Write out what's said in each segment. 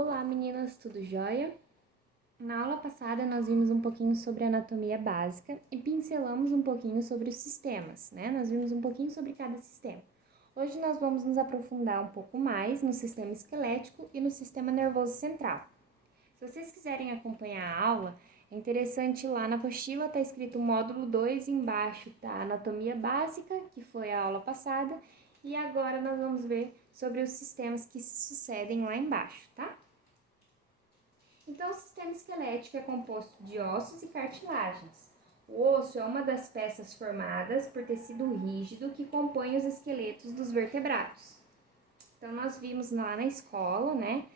Olá meninas, tudo jóia? Na aula passada nós vimos um pouquinho sobre anatomia básica e pincelamos um pouquinho sobre os sistemas, né? Nós vimos um pouquinho sobre cada sistema. Hoje nós vamos nos aprofundar um pouco mais no sistema esquelético e no sistema nervoso central. Se vocês quiserem acompanhar a aula, é interessante lá na apostila, está escrito módulo 2, embaixo tá anatomia básica, que foi a aula passada, e agora nós vamos ver sobre os sistemas que se sucedem lá embaixo, tá? Então, o sistema esquelético é composto de ossos e cartilagens. O osso é uma das peças formadas por tecido rígido que compõe os esqueletos dos vertebrados. Então, nós vimos lá na escola, né,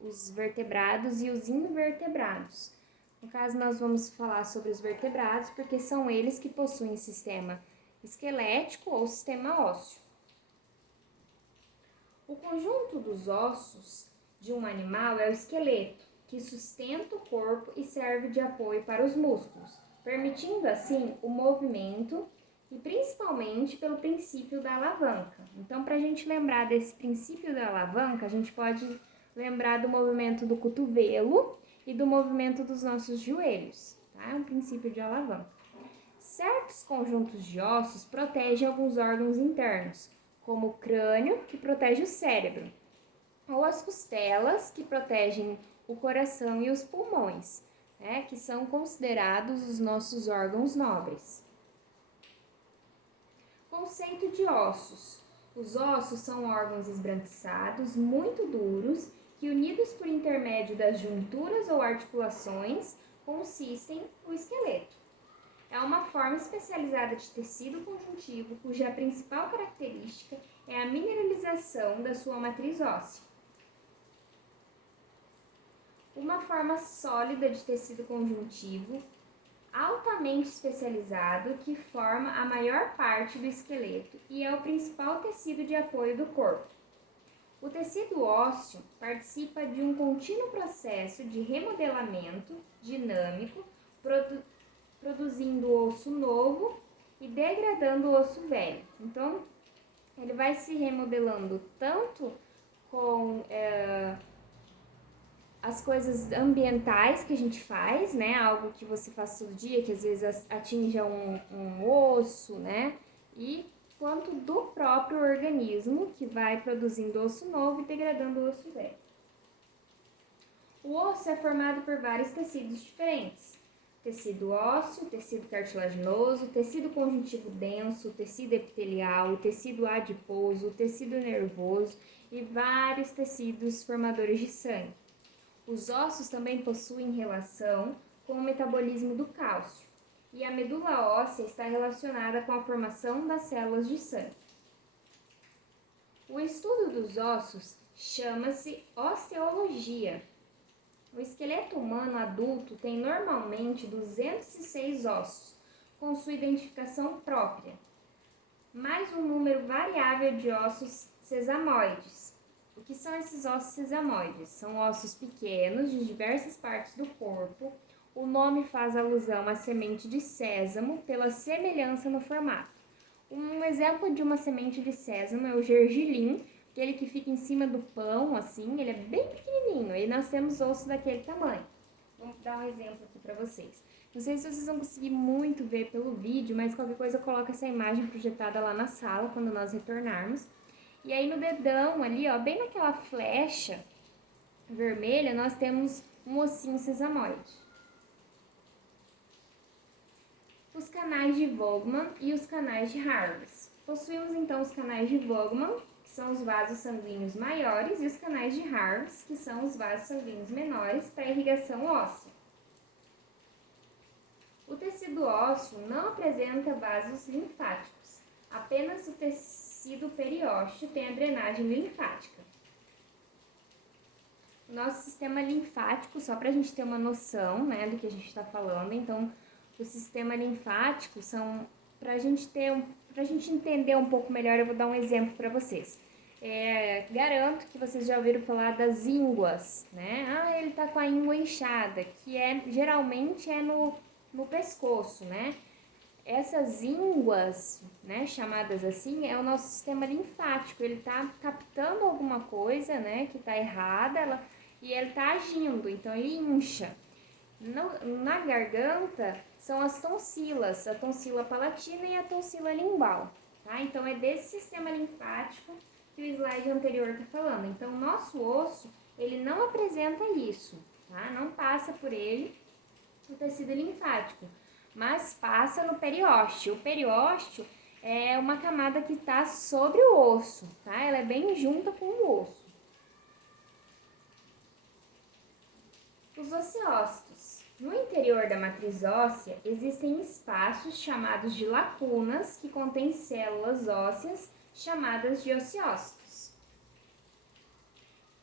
os vertebrados e os invertebrados. No caso, nós vamos falar sobre os vertebrados porque são eles que possuem sistema esquelético ou sistema ósseo. O conjunto dos ossos de um animal é o esqueleto, que sustenta o corpo e serve de apoio para os músculos, permitindo assim o movimento e principalmente pelo princípio da alavanca. Então, para a gente lembrar desse princípio da alavanca, a gente pode lembrar do movimento do cotovelo e do movimento dos nossos joelhos, tá? É um princípio de alavanca. Certos conjuntos de ossos protegem alguns órgãos internos, como o crânio, que protege o cérebro, ou as costelas, que protegem o coração e os pulmões, né, que são considerados os nossos órgãos nobres. Conceito de ossos. Os ossos são órgãos esbranquiçados, muito duros, que unidos por intermédio das junturas ou articulações, consistem no esqueleto. É uma forma especializada de tecido conjuntivo, cuja principal característica é a mineralização da sua matriz óssea. Uma forma sólida de tecido conjuntivo, altamente especializado, que forma a maior parte do esqueleto e é o principal tecido de apoio do corpo. O tecido ósseo participa de um contínuo processo de remodelamento dinâmico, produzindo osso novo e degradando o osso velho. Então, ele vai se remodelando tanto com as coisas ambientais que a gente faz, né? Algo que você faz todo dia, que às vezes atinja um osso, né? E quanto do próprio organismo, que vai produzindo osso novo e degradando o osso velho. O osso é formado por vários tecidos diferentes. Tecido ósseo, tecido cartilaginoso, tecido conjuntivo denso, tecido epitelial, tecido adiposo, tecido nervoso e vários tecidos formadores de sangue. Os ossos também possuem relação com o metabolismo do cálcio e a medula óssea está relacionada com a formação das células de sangue. O estudo dos ossos chama-se osteologia. O esqueleto humano adulto tem normalmente 206 ossos, com sua identificação própria, mais um número variável de ossos sesamoides. O que são esses ossos sesamoides? São ossos pequenos de diversas partes do corpo. O nome faz alusão à semente de sésamo pela semelhança no formato. Um exemplo de uma semente de sésamo é o gergelim, aquele que fica em cima do pão, assim, ele é bem pequenininho, e nós temos osso daquele tamanho. Vamos dar um exemplo aqui para vocês. Não sei se vocês vão conseguir muito ver pelo vídeo, mas qualquer coisa eu coloco essa imagem projetada lá na sala, quando nós retornarmos. E aí no dedão ali, ó, bem naquela flecha vermelha, nós temos um ossinho sesamoide. Os canais de Volkmann e os canais de Harris. Possuímos então os canais de Volkmann, que são os vasos sanguíneos maiores, e os canais de Harris, que são os vasos sanguíneos menores para irrigação óssea. O tecido ósseo não apresenta vasos linfáticos, apenas o tecido periósteo tem a drenagem linfática. O nosso sistema linfático, só para a gente ter uma noção, né, do que a gente está falando, então o sistema linfático são, para a gente entender um pouco melhor, eu vou dar um exemplo para vocês. Garanto que vocês já ouviram falar das ínguas, né? Ah, ele tá com a íngua inchada, que geralmente é no pescoço, né? Essas ínguas, né, chamadas assim, é o nosso sistema linfático. Ele tá captando alguma coisa, né, que tá errada, e ele tá agindo, então ele incha. Na garganta são as tonsilas, a tonsila palatina e a tonsila lingual, tá? Então é desse sistema linfático que o slide anterior tá falando. Então o nosso osso, ele não apresenta isso, tá? Não passa por ele o tecido linfático, mas passa no periósteo. O periósteo é uma camada que está sobre o osso, tá? Ela é bem junta com o osso. Os osteócitos. No interior da matriz óssea existem espaços chamados de lacunas que contêm células ósseas chamadas de osteócitos.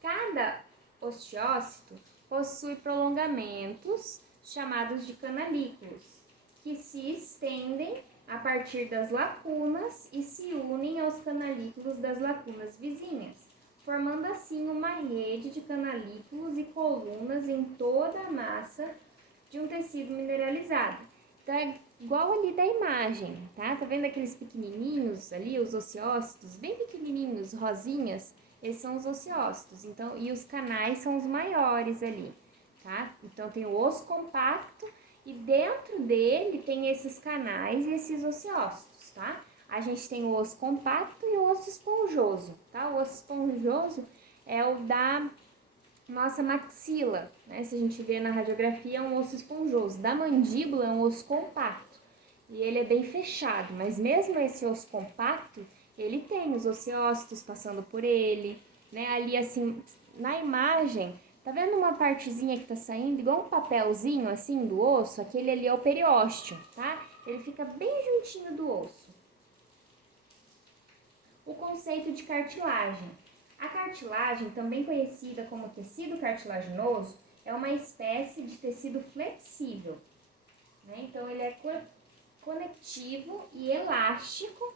Cada osteócito possui prolongamentos chamados de canalículos, que se estendem a partir das lacunas e se unem aos canalículos das lacunas vizinhas, formando assim uma rede de canalículos e colunas em toda a massa de um tecido mineralizado. Então é igual ali da imagem, tá? Tá vendo aqueles pequenininhos ali, os osteócitos, bem pequenininhos, rosinhas? Esses são os osteócitos, então, e os canais são os maiores ali, tá? Então tem o osso compacto e dentro dele tem esses canais e esses osteócitos, tá? A gente tem o osso compacto e o osso esponjoso, tá? O osso esponjoso é o da nossa maxila, né? Se a gente vê na radiografia, é um osso esponjoso. Da mandíbula é um osso compacto e ele é bem fechado, mas mesmo esse osso compacto, ele tem os osteócitos passando por ele, né? Ali assim, na imagem, tá vendo uma partezinha que tá saindo, igual um papelzinho assim do osso? Aquele ali é o periósteo, tá? Ele fica bem juntinho do osso. O conceito de cartilagem. A cartilagem, também conhecida como tecido cartilaginoso, é uma espécie de tecido flexível, né? Então, ele é conectivo e elástico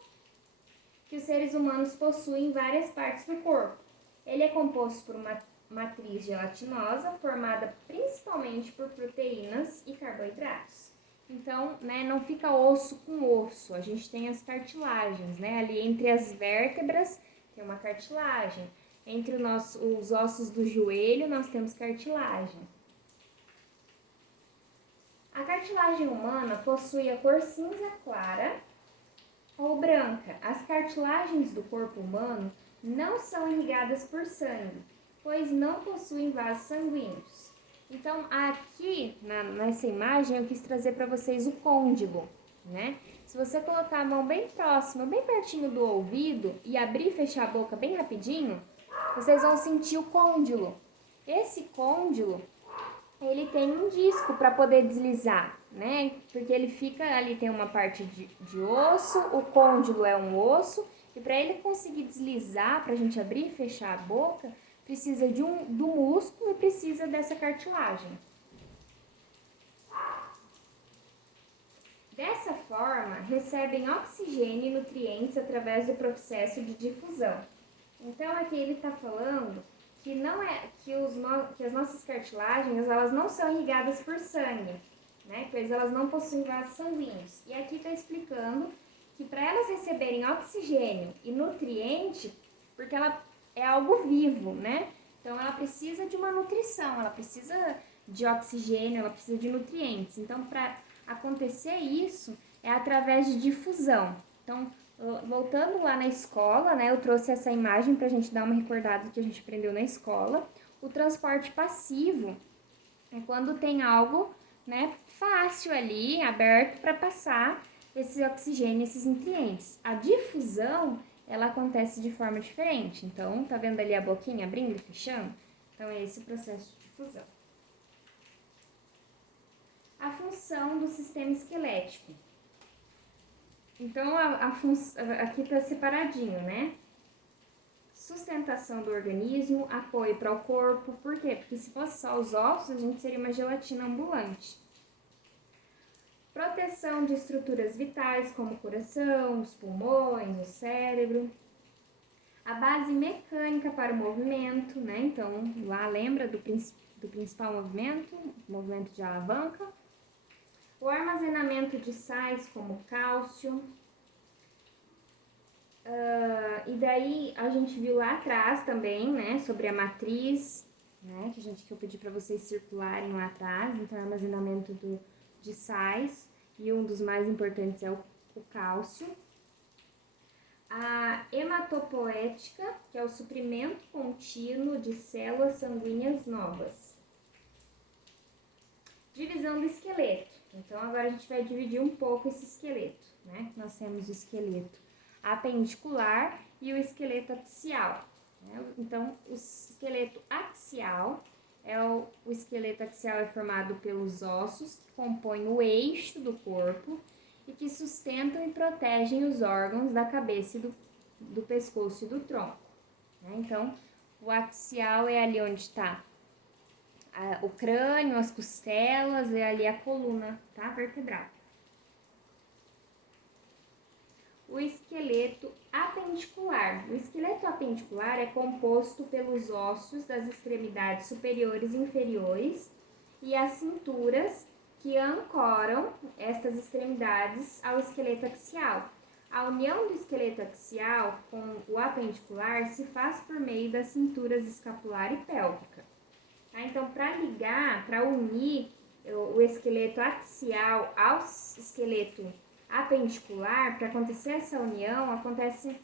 que os seres humanos possuem em várias partes do corpo. Ele é composto por uma matriz gelatinosa formada principalmente por proteínas e carboidratos. Então, né, não fica osso com osso, a gente tem as cartilagens, né? Ali entre as vértebras tem uma cartilagem, entre os ossos do joelho nós temos cartilagem. A cartilagem humana possui a cor cinza clara ou branca. As cartilagens do corpo humano não são irrigadas por sangue, pois não possuem vasos sanguíneos. Então, aqui nessa imagem eu quis trazer para vocês o côndilo, né? Se você colocar a mão bem próxima, bem pertinho do ouvido e abrir e fechar a boca bem rapidinho, vocês vão sentir o côndilo. Esse côndilo, ele tem um disco para poder deslizar, né? Porque ele fica ali, tem uma parte de osso, o côndilo é um osso, e para ele conseguir deslizar, para a gente abrir e fechar a boca, precisa do músculo e precisa dessa cartilagem. Dessa forma, recebem oxigênio e nutrientes através do processo de difusão. Então, aqui ele está falando que não é que as nossas cartilagens elas não são irrigadas por sangue, né? Pois elas não possuem vasos sanguíneos. E aqui está explicando que para elas receberem oxigênio e nutriente, porque ela é algo vivo, né? Então ela precisa de uma nutrição, ela precisa de oxigênio, ela precisa de nutrientes. Então, para acontecer isso, é através de difusão. Então, voltando lá na escola, né, eu trouxe essa imagem para a gente dar uma recordada do que a gente aprendeu na escola. O transporte passivo é quando tem algo, né, fácil ali, aberto para passar esse oxigênio, esses nutrientes. A difusão, ela acontece de forma diferente. Então, tá vendo ali a boquinha abrindo e fechando? Então, é esse o processo de difusão. A função do sistema esquelético. Então, aqui está separadinho, né? Sustentação do organismo, apoio para o corpo. Por quê? Porque se fosse só os ossos, a gente seria uma gelatina ambulante. Proteção de estruturas vitais, como o coração, os pulmões, o cérebro. A base mecânica para o movimento, né? Então, lá lembra do principal movimento, o movimento de alavanca. O armazenamento de sais, como cálcio. E daí, a gente viu lá atrás também, né? Sobre a matriz né? Que eu pedi para vocês circularem lá atrás. Então, é armazenamento de sais. E um dos mais importantes é o cálcio. A hematopoética, que é o suprimento contínuo de células sanguíneas novas. Divisão do esqueleto. Então, agora a gente vai dividir um pouco esse esqueleto, né? Nós temos o esqueleto apendicular e o esqueleto axial. Né? Então, o esqueleto axial o esqueleto axial é formado pelos ossos que compõem o eixo do corpo e que sustentam e protegem os órgãos da cabeça e do pescoço e do tronco. Né? Então, o axial é ali onde está o crânio, as costelas, é ali a coluna, tá? Vertebral. O esqueleto apendicular. O esqueleto apendicular é composto pelos ossos das extremidades superiores e inferiores e as cinturas que ancoram estas extremidades ao esqueleto axial. A união do esqueleto axial com o apendicular se faz por meio das cinturas escapular e pélvica. Então, para unir o esqueleto axial ao esqueleto apendicular, para acontecer essa união, acontece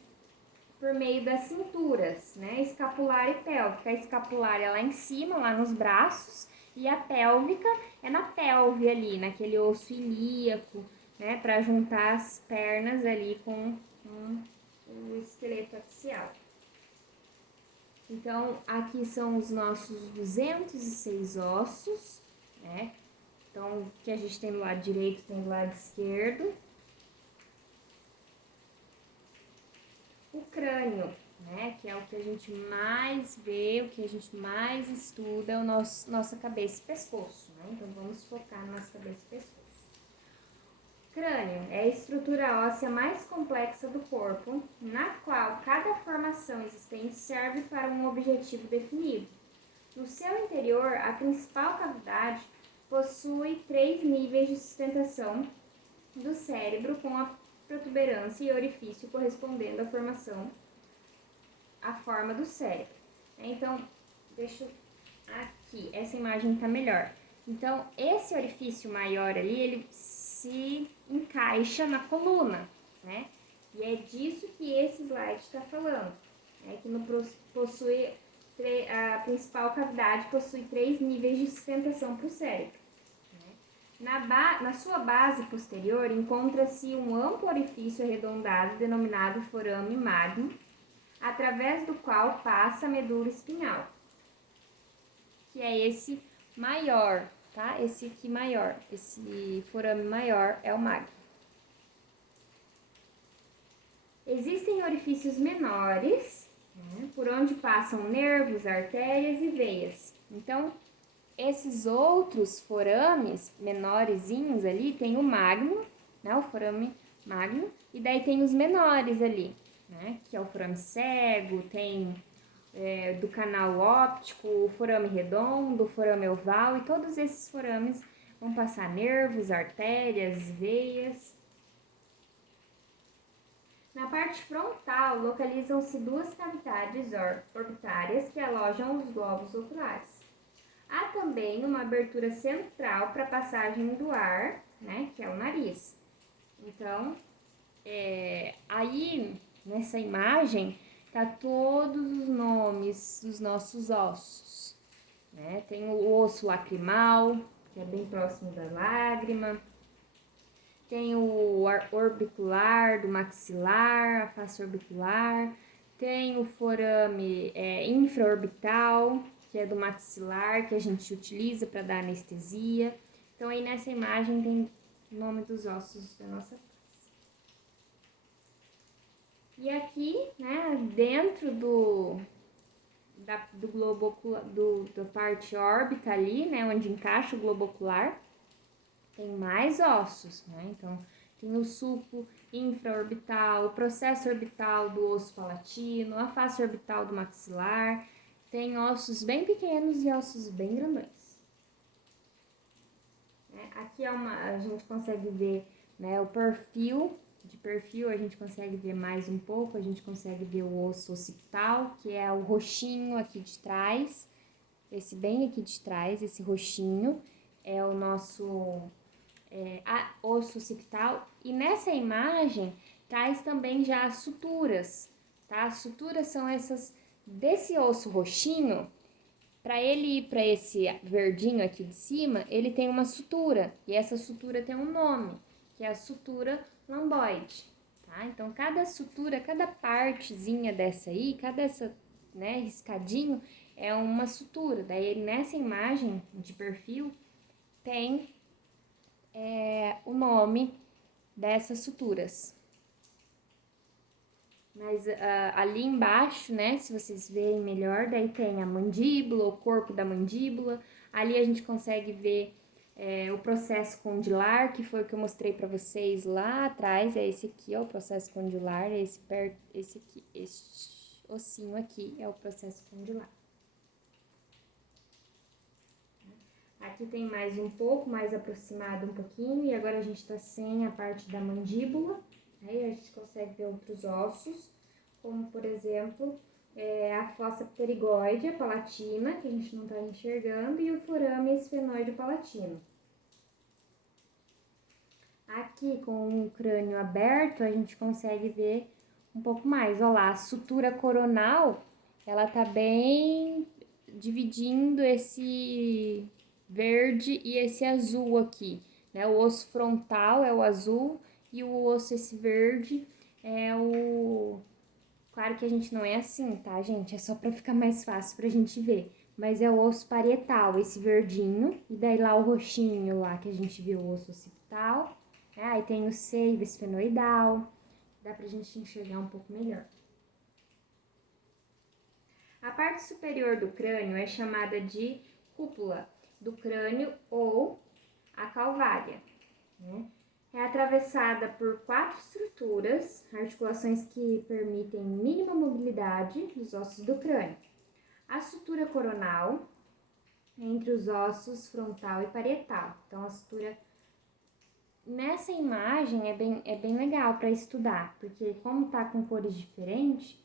por meio das cinturas, né? Escapular e pélvica. A escapular é lá em cima, lá nos braços, e a pélvica é na pelve ali, naquele osso ilíaco, né? Para juntar as pernas ali com o esqueleto axial. Então, aqui são os nossos 206 ossos, né? Então, que a gente tem do lado direito, tem do lado esquerdo. O crânio, né? Que é o que a gente mais vê, o que a gente mais estuda, é nossa cabeça e pescoço, né? Então, vamos focar na nossa cabeça e pescoço. Crânio é a estrutura óssea mais complexa do corpo, na qual cada formação existente serve para um objetivo definido. No seu interior, a principal cavidade possui 3 níveis de sustentação do cérebro, com a protuberância e orifício correspondendo à forma do cérebro. Então, deixa aqui, essa imagem está melhor. Então, esse orifício maior ali, ele se encaixa na coluna, né? E é disso que esse slide está falando, né? Que a principal cavidade possui 3 níveis de sustentação para o cérebro. Né? Na sua base posterior encontra-se um amplo orifício arredondado denominado forame magno, através do qual passa a medula espinhal, que é esse maior, tá? Esse aqui maior, esse forame maior é o magno. Existem orifícios menores, né, por onde passam nervos, artérias e veias. Então, esses outros forames menorzinhos ali, tem o magno, né, o forame magno, e daí tem os menores ali, né, que é o forame cego, tem do canal óptico, o forame redondo, o forame oval, e todos esses forames vão passar nervos, artérias, veias. Na parte frontal, localizam-se 2 cavidades orbitárias que alojam os globos oculares. Há também uma abertura central para a passagem do ar, né, que é o nariz. Então, aí, nessa imagem, tá todos os nomes dos nossos ossos. Né? Tem o osso lacrimal, que é bem próximo da lágrima. Tem o orbicular do maxilar, a face orbicular. Tem o forame infraorbital, que é do maxilar, que a gente utiliza para dar anestesia. Então, aí nessa imagem tem o nome dos ossos da nossa face. E aqui, né, dentro do globo ocular, da parte órbita ali, né, onde encaixa o globo ocular, tem mais ossos, né? Então, tem o sulco infraorbital, o processo orbital do osso palatino, a face orbital do maxilar. Tem ossos bem pequenos e ossos bem grandões. Aqui a gente consegue ver, né, o perfil. De perfil a gente consegue ver mais um pouco, a gente consegue ver o osso occipital, que é o roxinho aqui de trás, esse bem aqui de trás, esse roxinho, é o nosso osso occipital. E nessa imagem traz também já as suturas, tá? As suturas são essas desse osso roxinho. Para ele ir para esse verdinho aqui de cima, ele tem uma sutura, e essa sutura tem um nome, que é a sutura lamboide, tá? Então, cada sutura, cada partezinha dessa aí, cada essa, né, riscadinho, é uma sutura. Daí, nessa imagem de perfil, tem o nome dessas suturas. Mas ali embaixo, né, se vocês verem melhor, daí tem a mandíbula, o corpo da mandíbula. Ali a gente consegue ver o processo condilar, que foi o que eu mostrei para vocês lá atrás. É esse aqui, ó, o processo condilar, é esse aqui, esse ossinho aqui é o processo condilar. Aqui tem mais um pouco, mais aproximado um pouquinho, e agora a gente tá sem a parte da mandíbula. Aí a gente consegue ver outros ossos, como por exemplo, a fossa pterigoide, a palatina, que a gente não está enxergando, e o forame esfenoide palatino. Aqui, com o crânio aberto, a gente consegue ver um pouco mais. Olha lá, a sutura coronal, ela tá bem dividindo esse verde e esse azul aqui, né? O osso frontal é o azul e o osso esse verde é o... Claro que a gente não é assim, tá, gente? É só pra ficar mais fácil pra gente ver. Mas é o osso parietal, esse verdinho, e daí lá o roxinho lá que a gente viu, o osso occipital. Aí tem o seivo esfenoidal, dá pra gente enxergar um pouco melhor. A parte superior do crânio é chamada de cúpula do crânio ou a calvária, né? É atravessada por 4 estruturas, articulações que permitem mínima mobilidade dos ossos do crânio. A sutura coronal, entre os ossos frontal e parietal. Então, a sutura nessa imagem é bem legal para estudar, porque como tá com cores diferentes,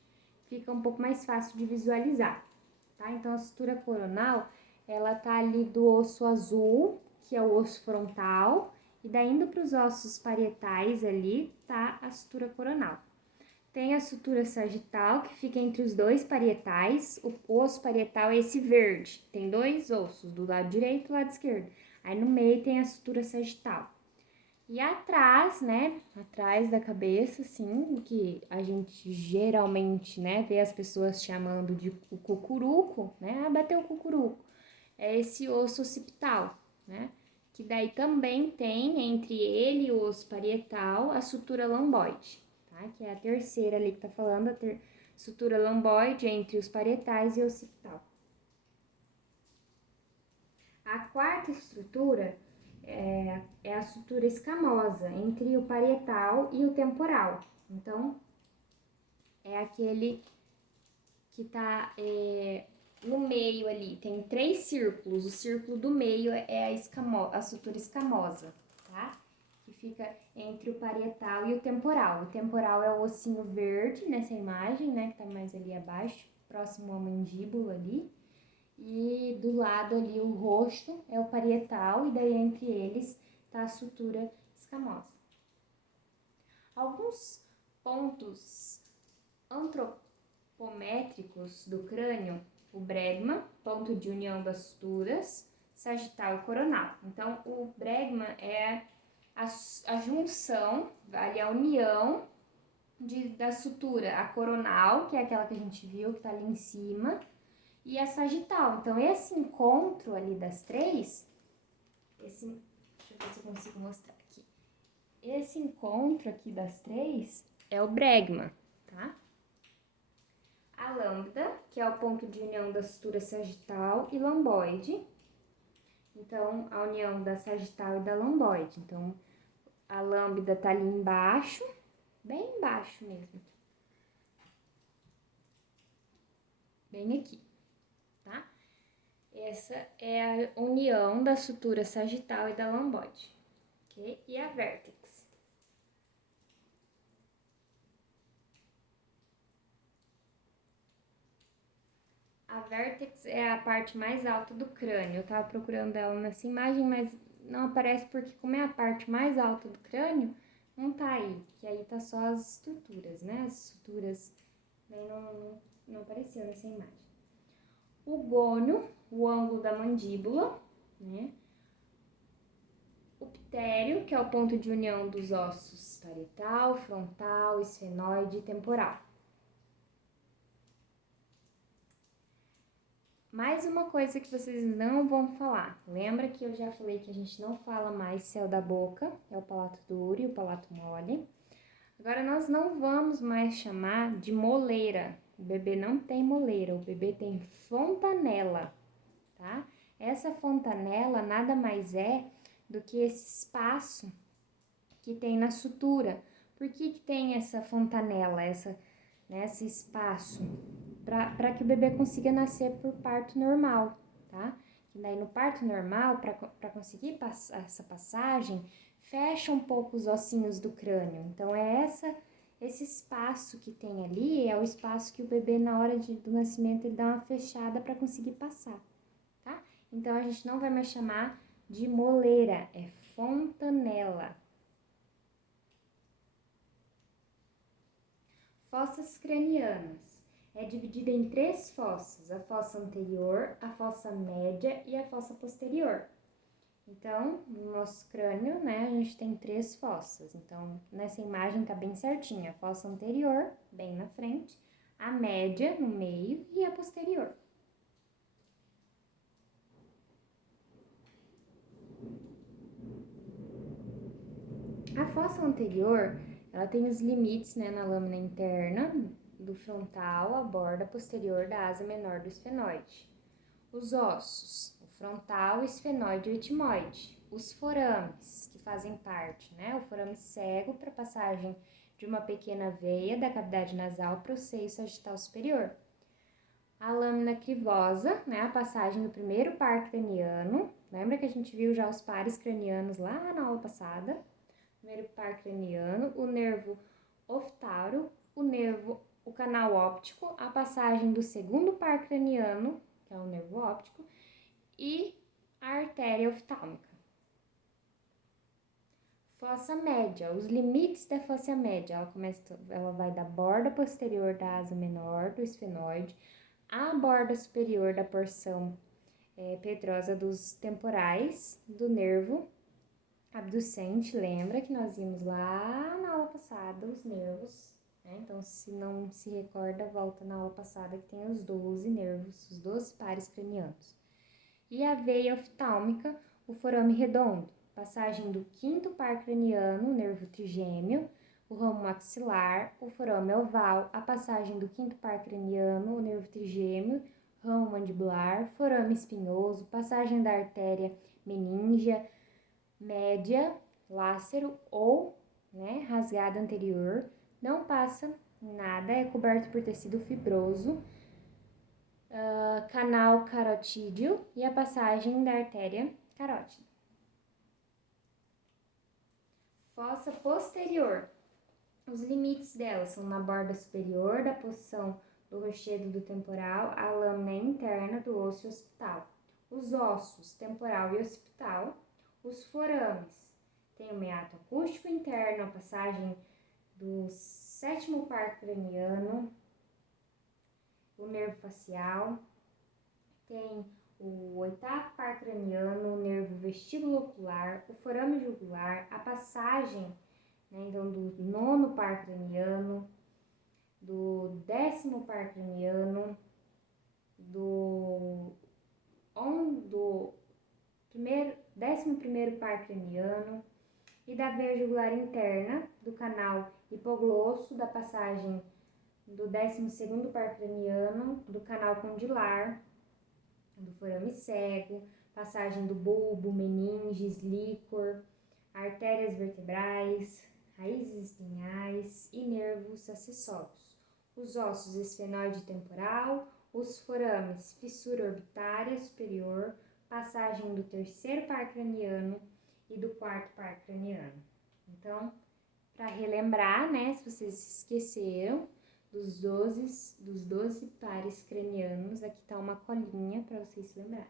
fica um pouco mais fácil de visualizar, tá? Então, a sutura coronal, ela tá ali do osso azul, que é o osso frontal, e daí indo para os ossos parietais ali, tá a sutura coronal. Tem a sutura sagital, que fica entre os dois parietais. O osso parietal é esse verde, tem 2 ossos, do lado direito e do lado esquerdo. Aí no meio tem a sutura sagital. E atrás, né, atrás da cabeça, assim, que a gente geralmente, né, vê as pessoas chamando de o cucuruco, né, bateu o cucuruco, é esse osso occipital, né, que daí também tem entre ele e o osso parietal a sutura lamboide, tá, que é a terceira ali que tá falando, sutura lamboide entre os parietais e o occipital. A quarta estrutura é a sutura escamosa entre o parietal e o temporal. Então, é aquele que tá no meio ali. Tem 3 círculos. O círculo do meio é a sutura escamosa, tá? Que fica entre o parietal e o temporal. O temporal é o ossinho verde nessa imagem, né? Que tá mais ali abaixo, próximo à mandíbula ali. E do lado ali o roxo é o parietal, e daí entre eles tá a sutura escamosa. Alguns pontos antropométricos do crânio: o bregma, ponto de união das suturas, sagital e coronal. Então, o bregma é a junção, ali a união da sutura, a coronal, que é aquela que a gente viu, que tá ali em cima, e a sagital. Então, esse encontro ali das 3, deixa eu ver se eu consigo mostrar aqui. Esse encontro aqui das 3 é o bregma, tá? A lambda, que é o ponto de união da sutura sagital e lamboide. Então, a união da sagital e da lamboide. Então, a lambda tá ali embaixo, bem embaixo mesmo. Bem aqui. Tá? Essa é a união da sutura sagital e da lamboide, ok? E a vértex. A vértex é a parte mais alta do crânio. Eu tava procurando ela nessa imagem, mas não aparece porque como é a parte mais alta do crânio, não tá aí. Que aí tá só as estruturas, né? As estruturas, né? Não apareceu nessa imagem. O gônio, o ângulo da mandíbula, né? O ptério, que é o ponto de união dos ossos parietal, frontal, esfenoide e temporal. Mais uma coisa que vocês não vão falar. Lembra que eu já falei que a gente não fala mais céu da boca, é o palato duro e o palato mole. Agora, nós não vamos mais chamar de moleira. O bebê não tem moleira, o bebê tem fontanela, tá? Essa fontanela nada mais é do que esse espaço que tem na sutura. Por que tem essa fontanela, esse espaço? Para que o bebê consiga nascer por parto normal, tá? E daí no parto normal, para conseguir essa passagem, fecha um pouco os ossinhos do crânio. Então esse espaço que tem ali é o espaço que o bebê na hora do nascimento ele dá uma fechada para conseguir passar, tá? Então a gente não vai mais chamar de moleira, é fontanela. Fossas cranianas. É dividida em 3 fossas, a fossa anterior, a fossa média e a fossa posterior. Então, no nosso crânio, né, a gente tem 3 fossas. Então, nessa imagem tá bem certinha. A fossa anterior, bem na frente, a média no meio e a posterior. A fossa anterior, ela tem os limites, né, na lâmina interna do frontal à borda posterior da asa menor do esfenoide. Os ossos, o frontal, o esfenoide e o etimoide. Os forames, que fazem parte, né? O forame cego para passagem de uma pequena veia da cavidade nasal para o seio sagital superior. A lâmina crivosa, né? A passagem do primeiro par craniano. Lembra que a gente viu já os pares cranianos lá na aula passada? Primeiro par craniano, o nervo oftário, o canal óptico, a passagem do segundo par craniano, que é o nervo óptico, e a artéria oftálmica. Fossa média, os limites da fossa média, ela vai da borda posterior da asa menor do esfenoide à borda superior da porção pedrosa dos temporais do nervo abducente. Lembra que nós vimos lá na aula passada os nervos, né? Então, se não se recorda, volta na aula passada que tem os 12 nervos, os 12 pares cranianos. E a veia oftálmica, o forame redondo, passagem do quinto par craniano, o nervo trigêmeo, o ramo maxilar, o forame oval, a passagem do quinto par craniano, o nervo trigêmeo, ramo mandibular, forame espinhoso, passagem da artéria meníngea, média, lácero ou, né, rasgada anterior, não passa nada, é coberto por tecido fibroso, canal carotídeo e a passagem da artéria carótida. Fossa posterior. Os limites dela são na borda superior da posição do rochedo do temporal à lâmina interna do osso occipital. Os ossos temporal e occipital. Os forames. Tem o meato acústico interno, a passagem do sétimo par craniano, o nervo facial. Tem o oitavo par craniano, o nervo vestíbulo-ocular, o forame jugular, a passagem, né, então, do nono par craniano, do 10º par craniano, do 11º par craniano e da veia jugular interna, do canal hipoglosso, da passagem do 12º par craniano, do canal condilar, do forame cego, passagem do bulbo, meninges, líquor, artérias vertebrais, raízes espinhais e nervos acessórios. Os ossos esfenoide temporal, os forames fissura orbitária superior, passagem do terceiro par craniano e do quarto par craniano. Então, para relembrar, né, se vocês se esqueceram, dos 12 pares cranianos. Aqui tá uma colinha para vocês se lembrarem.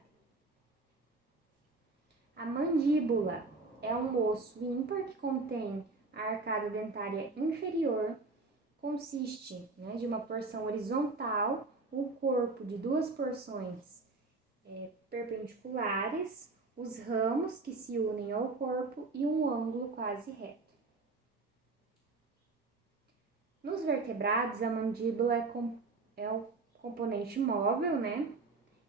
A mandíbula é um osso ímpar que contém a arcada dentária inferior. Consiste, né, de uma porção horizontal, o corpo de duas porções perpendiculares, os ramos que se unem ao corpo e um ângulo quase reto. Nos vertebrados, a mandíbula é o componente móvel, né,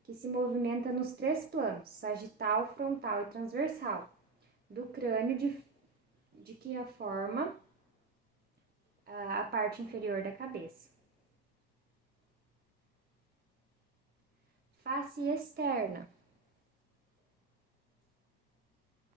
que se movimenta nos 3 planos, sagital, frontal e transversal, do crânio de que a forma a parte inferior da cabeça. Face externa